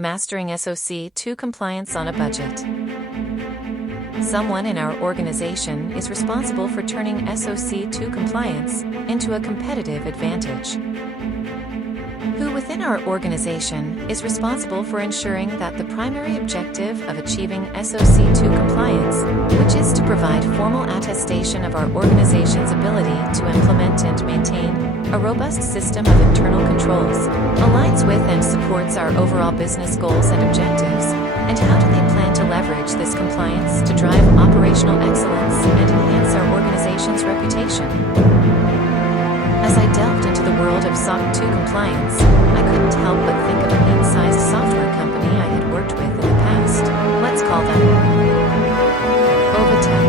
Mastering SOC 2 Compliance on a Budget. Someone in our organization is responsible for turning SOC 2 compliance into a competitive advantage. Who within our organization is responsible for ensuring that the primary objective of achieving SOC 2 compliance, which is to provide formal attestation of our organization's ability to implement and maintain a robust system of internal controls, aligns with and supports our overall business goals and objectives, and how do they plan to leverage this compliance to drive operational excellence and enhance our organization's reputation? As I delved into the world of SOC 2 compliance, I couldn't help but think of a mid-sized software company I had worked with in the past. Let's call them Novatech.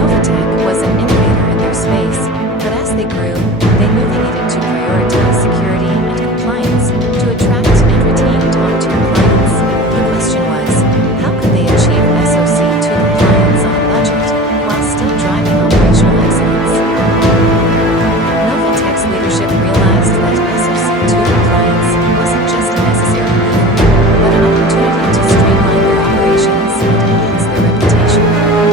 Novatech was an innovator in their space, but as they grew, they knew they needed to prioritize security and compliance to attract and retain top-tier clients. The question was, how could they achieve SOC 2 compliance on a budget while still driving operational excellence? Novatech's leadership realized that SOC 2 compliance wasn't just a necessary evil, but an opportunity to streamline their operations and enhance their reputation.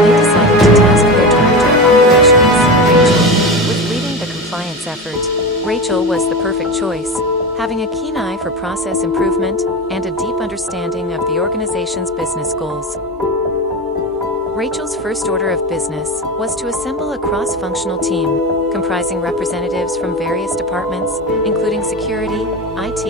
They decided to task their director of operations, Rachel, with leading the compliance effort. Rachel was the perfect choice, having a keen eye for process improvement and a deep understanding of the organization's business goals. Rachel's first order of business was to assemble a cross-functional team comprising representatives from various departments, including security, IT,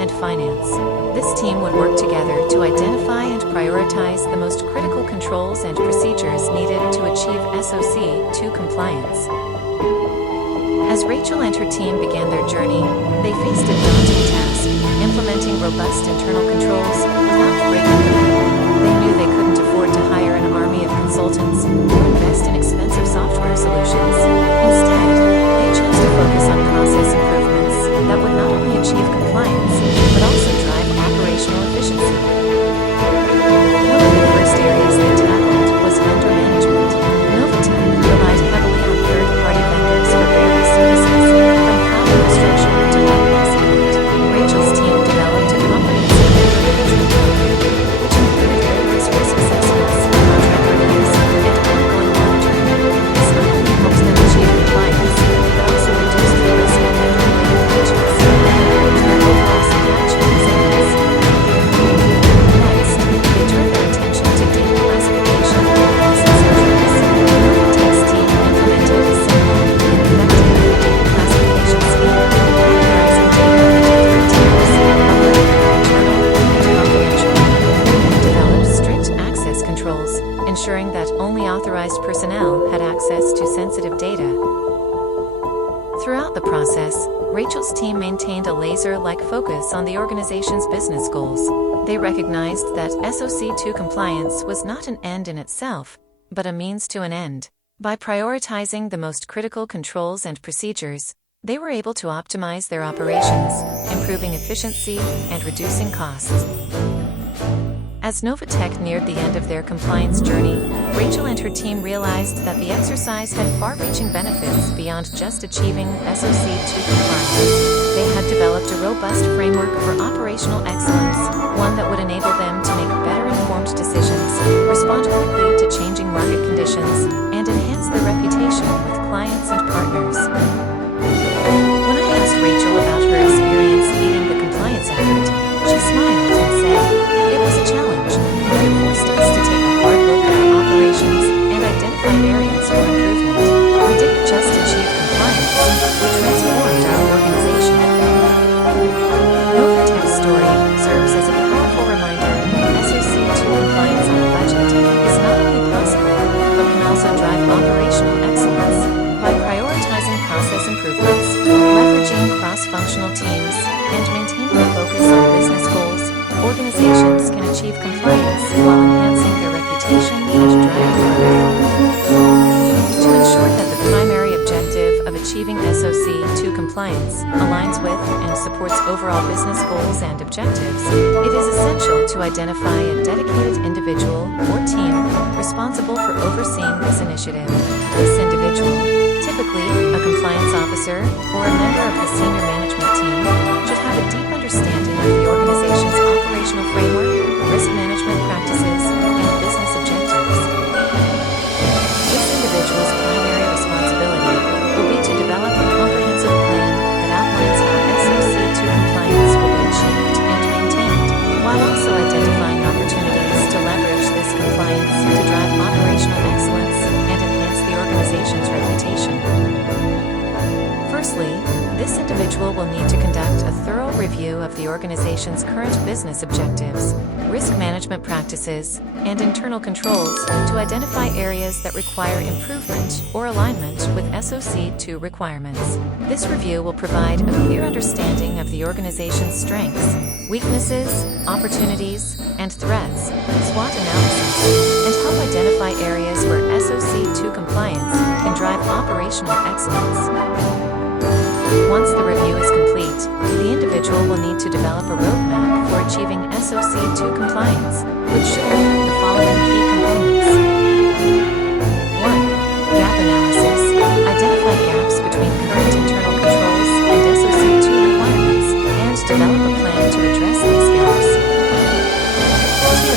and finance. This team would work together to identify and prioritize the most critical controls and procedures needed to achieve SOC 2 compliance. As Rachel and her team began their journey, they faced a daunting task, implementing robust internal controls without breaking the bank. They knew they couldn't afford to hire an army of consultants or invest in expensive software solutions. Instead, they chose to focus on process improvements that would not only achieve compliance, but also drive operational efficiency. One of the first areas they tackled was vendor management. Novatech relied heavily on third-party vendors for various services, from cloud infrastructure to marketing support. Rachel's team developed a comprehensive vendor management program, which included rigorous risk assessments, contract reviews, and ongoing monitoring. This not only helps them achieve compliance, but also reduce the risk of vendor-related breaches and improve their overall supply chain resilience. Next, they turned their attention to data classification and asset centricity. Novatech's team implemented a simple and effective data classification scheme, categorizing data into three tiers: public, internal, and confidential. They developed strict access controls, ensuring that only authorized personnel had access to sensitive data. Throughout the process, Rachel's team maintained a laser-like focus on the organization's business goals. They recognized that SOC 2 compliance was not an end in itself, but a means to an end. By prioritizing the most critical controls and procedures, they were able to optimize their operations, improving efficiency and reducing costs. As Novatech neared the end of their compliance journey, Rachel and her team realized that the exercise had far-reaching benefits beyond just achieving SOC 2 compliance. They had developed a robust framework for operational excellence, one that would enable them to make better-informed decisions, respond quickly to changing market conditions, and enhance their reputation with clients and partners. When I asked Rachel about her experience leading the compliance effort, she smiled and said, "It was a challenge, but it forced us to take a hard look at our operations and identify areas for improvement. We didn't just achieve compliance, we transformed our organization." Novatech's story serves as a powerful reminder that SOC 2 compliance on a budget is not only possible, but can also drive operational excellence. By prioritizing process improvements, leveraging cross-functional teams, and maintaining a focus on business goals, organizations can achieve compliance while enhancing their reputation and driving growth. To ensure that the primary objective of achieving SOC 2 compliance aligns with and supports overall business goals and objectives, it is essential to identify a dedicated individual or team responsible for overseeing this initiative. This individual, typically a compliance officer or a member of the senior management team, should have a deep understanding of the organization's operational framework organization's current business objectives, risk management practices, and internal controls to identify areas that require improvement or alignment with SOC 2 requirements. This review will provide a clear understanding of the organization's strengths, weaknesses, opportunities, and threats, SWOT analysis, and help identify areas where SOC 2 compliance can drive operational excellence. Once the review is complete, the individual will need to develop a roadmap for achieving SOC 2 compliance, which should include the following key components. 1. Gap analysis. Identify gaps between current internal controls and SOC 2 requirements, and develop a plan to address these gaps. 2.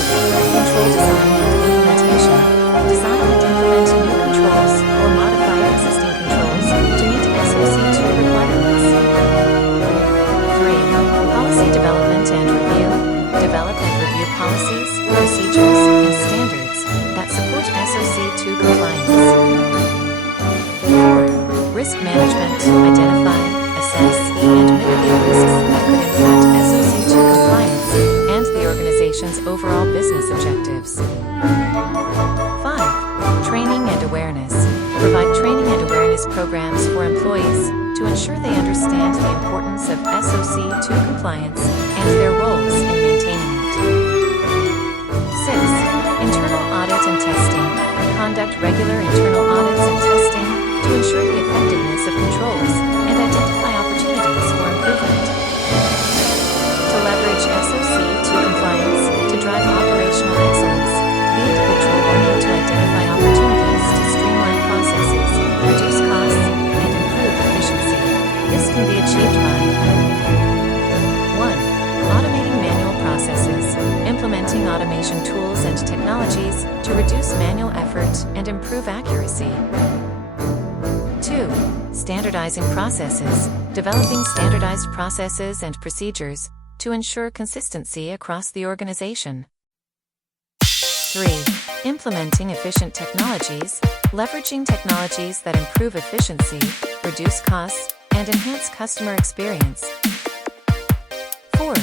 Control design and implementation. Design and implement new controls or modify existing controls to meet SOC 2 requirements. 3. Policy development and review. Develop and review policies, procedures, and standards that support SOC 2 compliance. 4. Risk management. Identify, assess, and mitigate risks that could impact SOC 2 compliance and the organization's overall business objectives. 5. Training and awareness. Provide training and awareness programs for employees to ensure they understand the importance of SOC 2 compliance and their roles in maintaining it. 6. Internal audit and testing. Conduct regular internal audits and testing to ensure the effectiveness of controls and identify opportunities for improvement. To leverage SOC 2 compliance to drive operational excellence, the individual will need to identify opportunities to streamline processes, reduce costs, and improve efficiency. This can be achieved by 1. Automating manual processes. Implementing automation tools and technologies to reduce manual effort and improve accuracy. 2. Standardizing processes. Developing standardized processes and procedures to ensure consistency across the organization. 3. Implementing efficient technologies. Leveraging technologies that improve efficiency, reduce costs, and enhance customer experience. 4.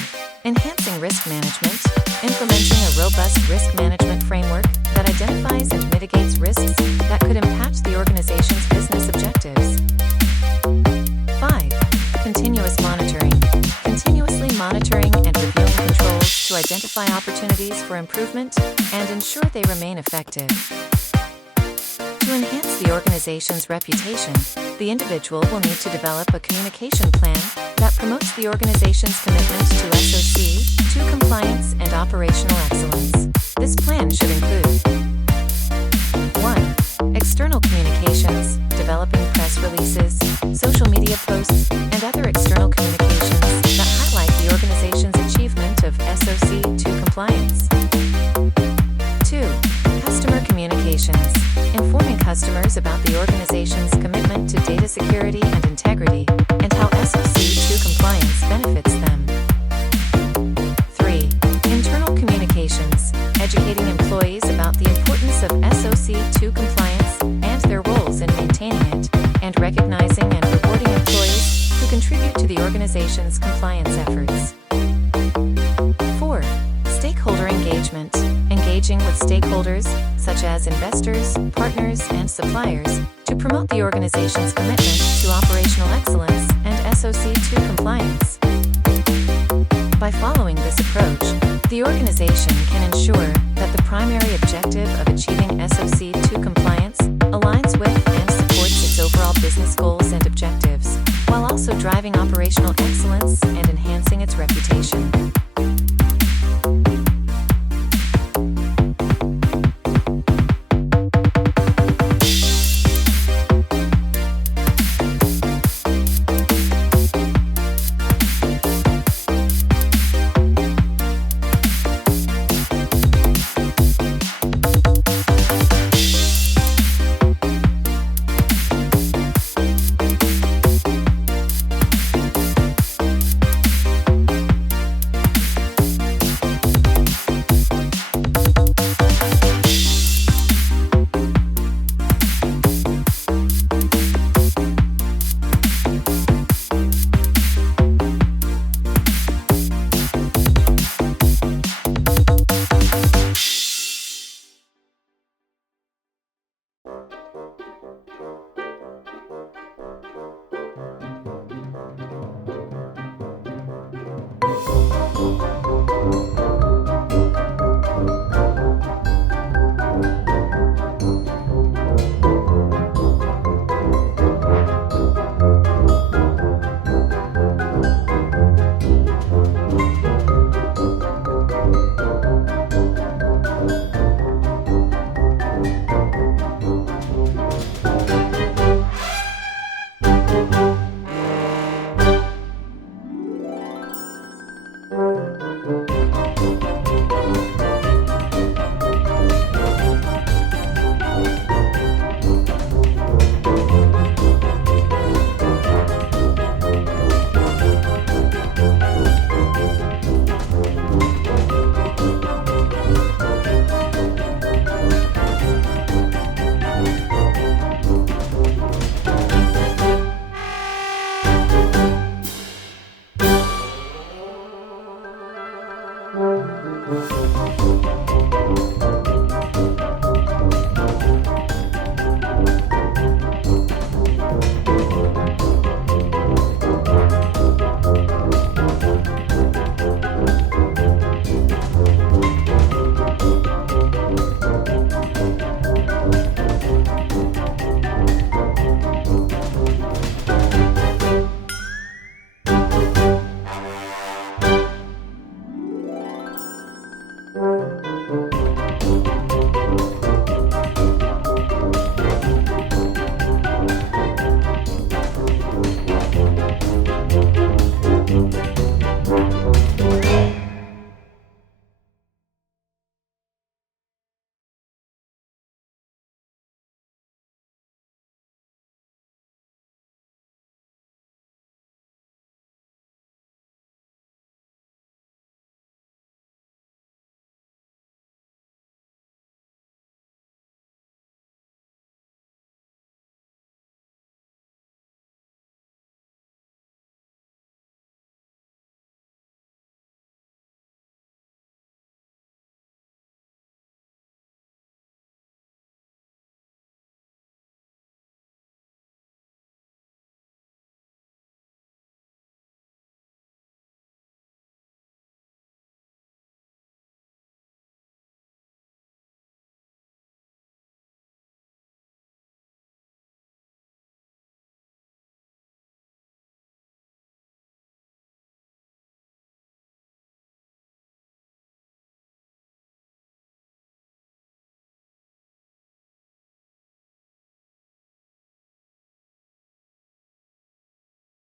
Enhancing risk management. Implementing a robust risk management framework that identifies and mitigates risks that could impact the organization's business objectives. 5. Continuous monitoring. Continuously monitoring and reviewing controls to identify opportunities for improvement and ensure they remain effective. To enhance the organization's reputation, the individual will need to develop a communication plan that promotes the organization's commitment to SOC 2 compliance and operational excellence. This plan should include 1. External communications, developing press releases, social media posts, and other external communications that highlight the organization's achievement of SOC 2 compliance. 2. Customer communications, informing customers about the organization's commitment to data security and integrity, and how SOC 2 compliance benefits them. 3. Internal communications, educating employees about the importance of SOC 2 compliance and their roles in maintaining it, and recognizing and rewarding employees who contribute to the organization's compliance efforts. 4. Stakeholder engagement, engaging with stakeholders such as investors, partners, and suppliers to promote the organization's commitment to operational excellence and SOC 2 compliance. By following this approach, the organization can ensure that the primary objective of achieving SOC 2 compliance aligns with and supports its overall business goals and objectives, while also driving operational excellence and enhancing its reputation.